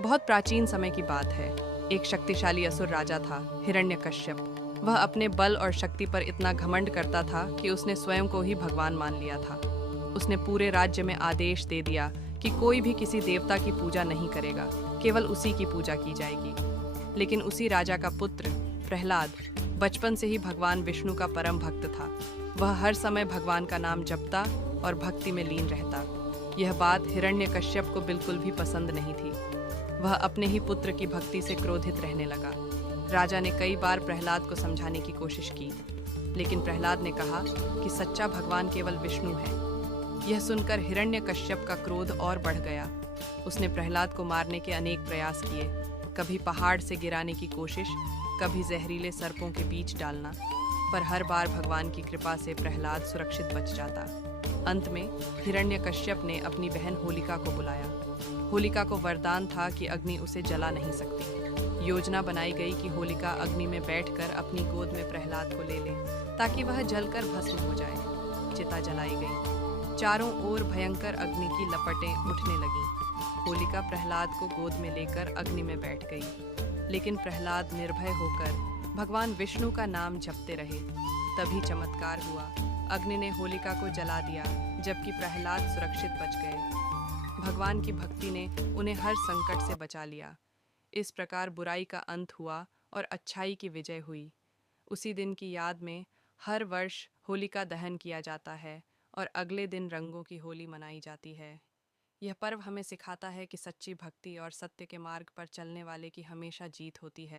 बहुत प्राचीन समय की बात है। एक शक्तिशाली असुर राजा था, हिरण्यकश्यप। वह अपने बल और शक्ति पर इतना घमंड करता था कि उसने स्वयं को ही भगवान मान लिया था। उसने पूरे राज्य में आदेश दे दिया कि कोई भी किसी देवता की पूजा नहीं करेगा, केवल उसी की पूजा की जाएगी। लेकिन उसी राजा का पुत्र प्रहलाद बचपन से ही भगवान विष्णु का परम भक्त था। वह हर समय भगवान का नाम जपता और भक्ति में लीन रहता। यह बात हिरण्यकश्यप को बिल्कुल भी पसंद नहीं थी। वह अपने ही पुत्र की भक्ति से क्रोधित रहने लगा। राजा ने कई बार प्रहलाद को समझाने की कोशिश की, लेकिन प्रहलाद ने कहा कि सच्चा भगवान केवल विष्णु है। यह सुनकर हिरण्यकश्यप का क्रोध और बढ़ गया। उसने प्रहलाद को मारने के अनेक प्रयास किए, कभी पहाड़ से गिराने की कोशिश, कभी जहरीले सर्पों के बीच डालना, पर हर बार भगवान की कृपा से प्रहलाद सुरक्षित बच जाता। अंत में हिरण्यकश्यप ने अपनी बहन होलिका को बुलाया। होलिका को वरदान था कि अग्नि उसे जला नहीं सकती। योजना बनाई गई कि होलिका अग्नि में बैठकर अपनी गोद में प्रहलाद को ले ले, ताकि वह जलकर भस्म हो जाए। चिता जलाई गई। चारों ओर भयंकर अग्नि की लपटें उठने लगीं। होलिका प्रहलाद को गोद में लेकर अग्नि में बैठ गई, लेकिन प्रहलाद निर्भय होकर भगवान विष्णु का नाम जपते रहे। तभी चमत्कार हुआ। अग्नि ने होलिका को जला दिया, जबकि प्रहलाद सुरक्षित बच गए। भगवान की भक्ति ने उन्हें हर संकट से बचा लिया। इस प्रकार बुराई का अंत हुआ और अच्छाई की विजय हुई। उसी दिन की याद में हर वर्ष होलिका दहन किया जाता है और अगले दिन रंगों की होली मनाई जाती है। यह पर्व हमें सिखाता है कि सच्ची भक्ति और सत्य के मार्ग पर चलने वाले की हमेशा जीत होती है।